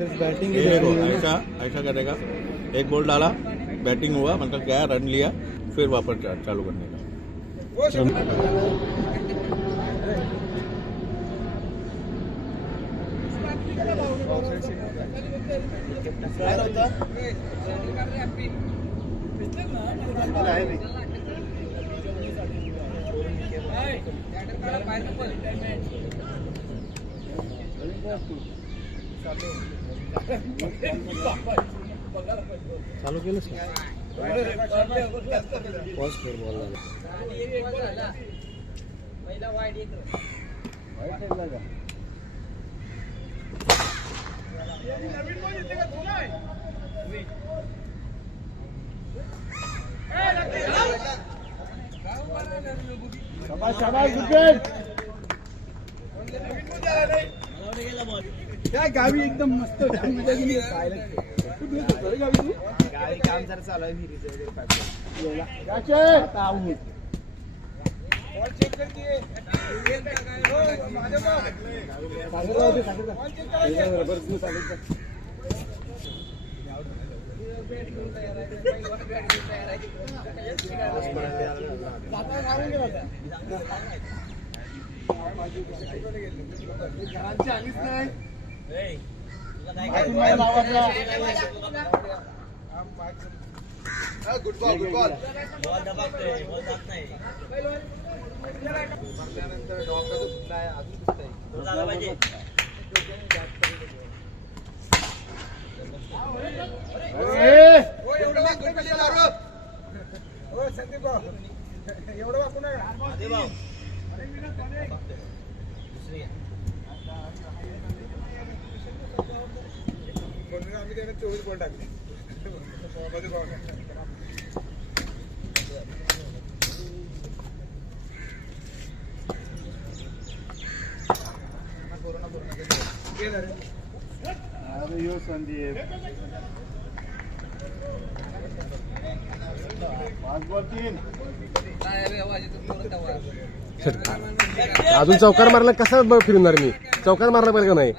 Batting ऐसा ऐसा करेगा, एक बॉल डाला, बैटिंग हुआ, मतलब क्या रन लिया, फिर वापस चालू करने का। चालू केलं पॉज कर बॉल शाबाश विकेट काय गावी एकदम मस्त गावी काम जरा चालू आहे घरांची आलीच नाही good ball good ball ball दबावतोय बॉल जात नाही त्यानंतर डॉक्टर सुटलाय अजून सुटतंय झाला पाहिजे एवढं वाकून कशाला रे ओ संदीप भाऊ एवढं वाकून नका अरे भाऊ दुसरी म्हणून आम्ही त्याने 24 बॉल टाकले संदीप अजून चौकार मारला कसा फिरणार मी चौकार मारला पाहिजे का नाही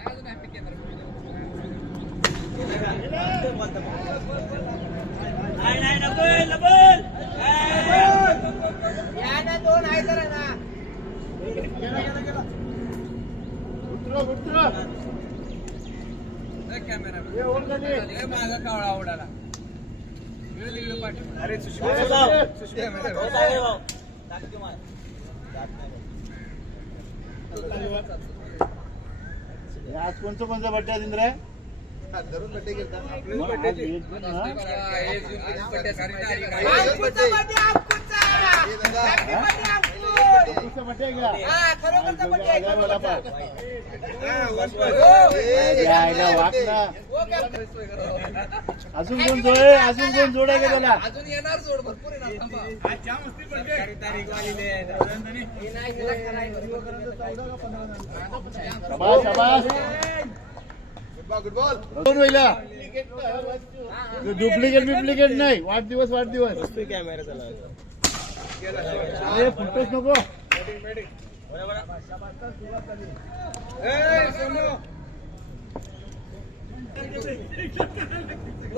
माझा कावळा आवडाला अरे आज कोणचं बड्डे आहे इंद्र धरून बड्डे गेलता अजून कोण जोड आहे त्याला अजून येणार जोड भरपूर डुप्लिकेट नाही वाढदिवस कॅमेरा चला फुटतोच नको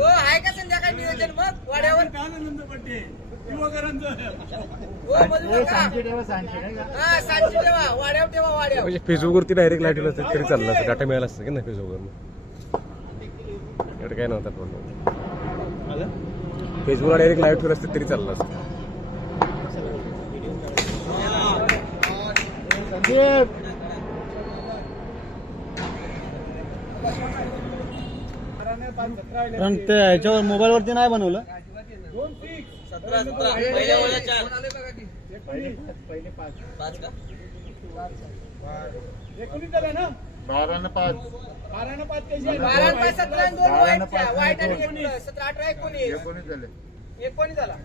आहे का संध्याकाळी नियोजन मग वाड्यावर म्हणजे फेसबुकवरती डायरेक्ट लाईट असतं तरी चाललं असतं डाटा मिळाला असतं की नाही फेसबुकवर एवढं काय नव्हतं फेसबुकला डायरेक्ट लाईव्ह फिरत असते तरी चाललं असतं पण ते ह्याच्यावर मोबाईल वरती नाही बनवलं 19 झाला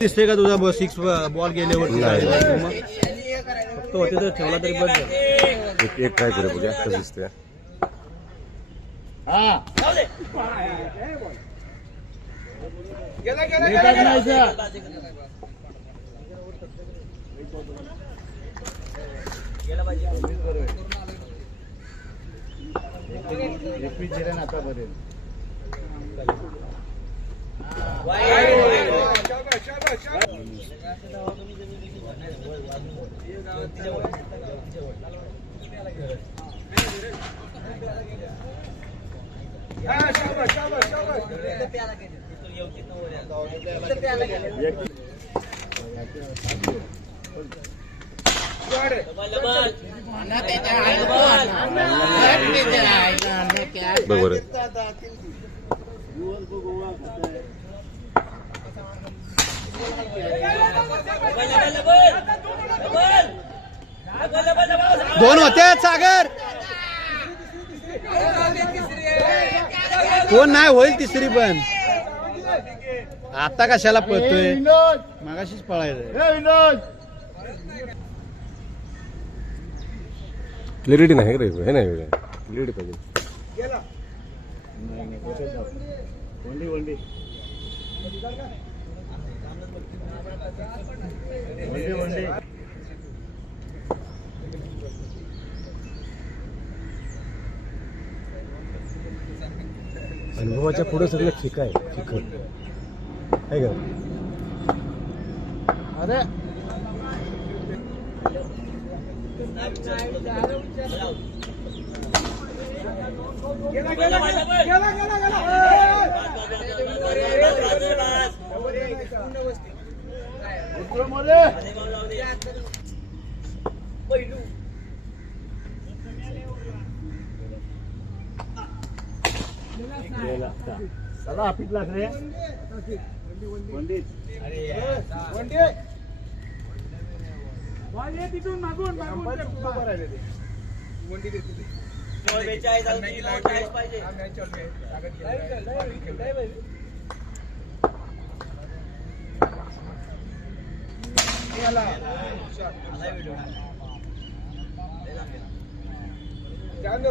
दिसते का तुझा 6 बॉल गेल्यावर फक्त होते तर ठेवला तरी बस एक काय करू बघा कसं दिसतंय गेला गेला गेला बरोबर दोन होते सागर कोण नाही होईल तिसरी पण आता कशाला पळतोय मगाशीच पळायचं क्लिअरिटी नाही रे हे नाही क्लिअरिटी पाहिजे अनुभवाच्या पुढे सगळं फिक आहे फिकट आहे का अरे चला आपीत लागले तिथून मागून वंडी देते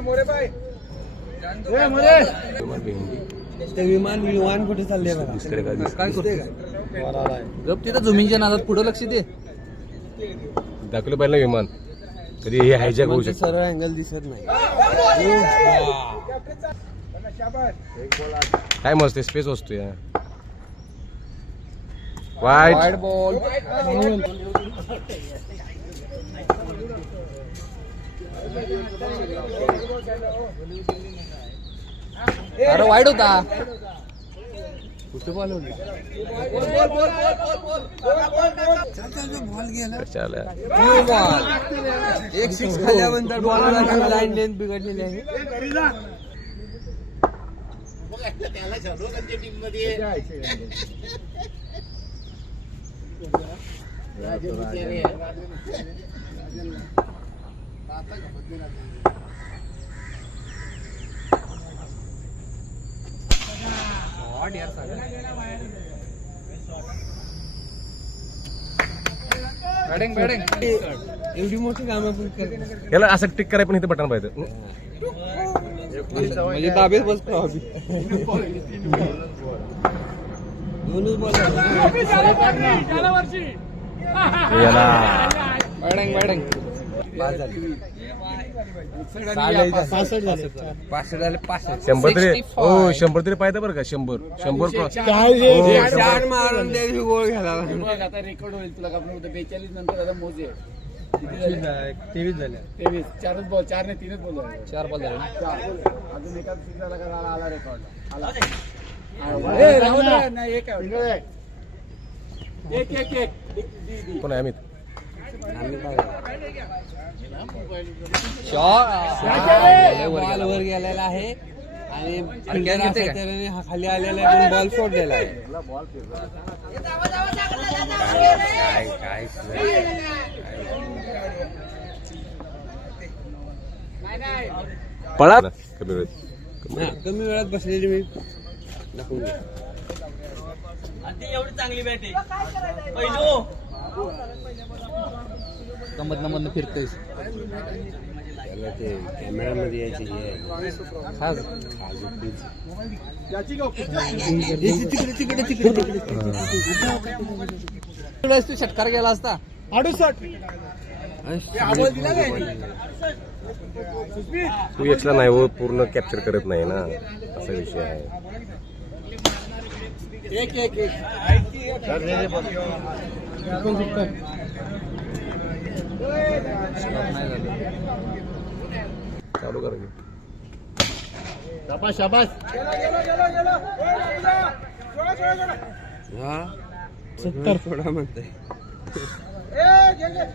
मोरे बाय ते विमान कुठे चालले काय करते गप तिथं झुमिंगच्या नादात पुढे लक्ष दे दाखवलं पाहिजे ना विमान कधी हे हायजॅक होऊ शकतं सरळ अँगल दिसत नाही काय मस्त स्पेस असतो या वाईट बॉल अरे वाईट होता कुठे बॉल होती चालेल एक सिक्स खाल्यानंतर बॉल लाईन लेंथ बिघडलेली आहे एवढी मोठी कामं पण करते याला असं टिक करायला पण इथे बटन पाहिजे म्हणजे ताब्यात बसतो आम्ही दोनच बॉल याला बॅटिंग शंभर तरी हो 100 तरी पाहिजे बरं का 100 चार मारून गोळ घ्यायला आता रेकॉर्ड होईल तुला आपण 42 नंतर आता मोजे 23 झाल्या 23 चारच बॉल 4 ने 3च बॉल झाले 4 बॉल झाले अजून एका सिक्सला करायला आला रेकॉर्ड आला नाही एक पण आहे बॉल वर गेलेला आहे आणि हा खाली आलेला आहे बॉल सोडलेला आहे पळा कमी वेळात बसलेली मी दाखवून एवढी चांगली बॅट आहे पहिलो मधनं फिरतोय कॅमेरामध्ये यायचे तू षटकार गेला असता 68 आवाज दिला काय तू एक्सला नाही हो पूर्ण कॅप्चर करत नाही ना असा विषय आहे एक एक एक चालू कर शाबास शाबास गेला गेला गेला गेला सोडा सोडा सोडा 70 थोडा म्हणते ए घे घे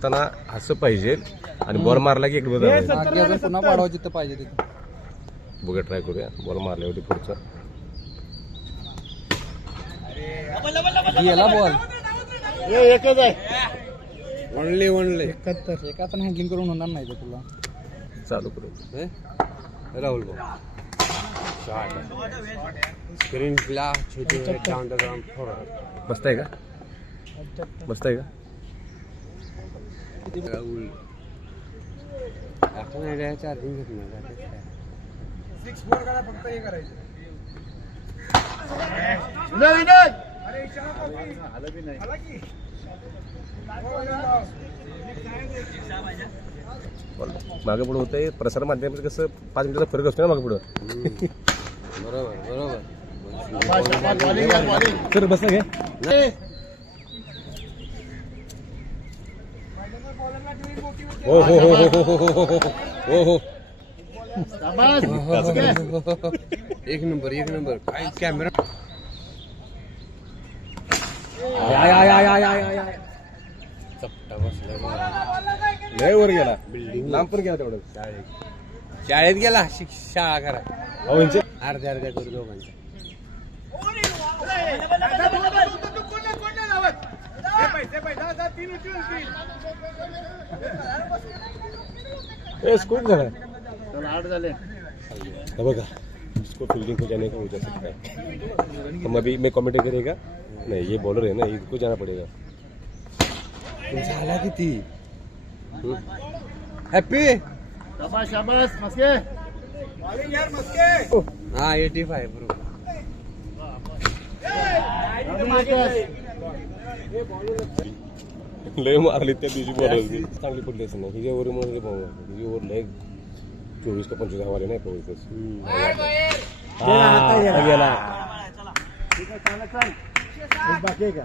त्यांना असं पाहिजे आणि बॉल मारला की एक पुन्हा पाडवा जिथं पाहिजे तिथं बघा ट्राय करूया बॉल मारल्यावरती पुढचा गेला बॉल एकच आहे ओनली ओनली एका पण हँगिंग करून होणार नाही ते तुला चालू करू राहुल भाऊ स्क्रीन ला छोटे बसताय का बसताय का राहुल आपण आयडियाच्या आधी घेतलं 6-4 करा फक्त हे करायचं अरे इशारा कॉपी आलं बी नाही आला की मागे पुढे होतंय प्रसार माध्यमाचं कसं 5 मिनिटाचा फरक असतो ना मागे पुढं बरोबर बरोबर सर बसला घे हो हो हो हो हो हो हो हो एक नंबर काय कॅमेरा चपटा बसला लय वर गेला लांब पण गेला तेवढं शाळेत गेला शाळा करा अहो यांचे अर्ध्या करू दोघांच्या स्कोप झाला 8 झाले है बघा इसको फील्डिंग को जाने का हो जा सकता है हम अभी मैं कमेंट करेगा नहीं ये बॉलर है ना इसको जाना पड़ेगा झाला किती हॅपी शाबास शाबास मस्के यार मस्के हा 85 बरोबर लय मारली त्या दिवशी बॉलर चांगली पडली असं नाही हिच्या ओव्हरमध्ये हिची ओव्हर लय 24 का 25 हवाले नाही पोहोचत गेला बाकी आहे का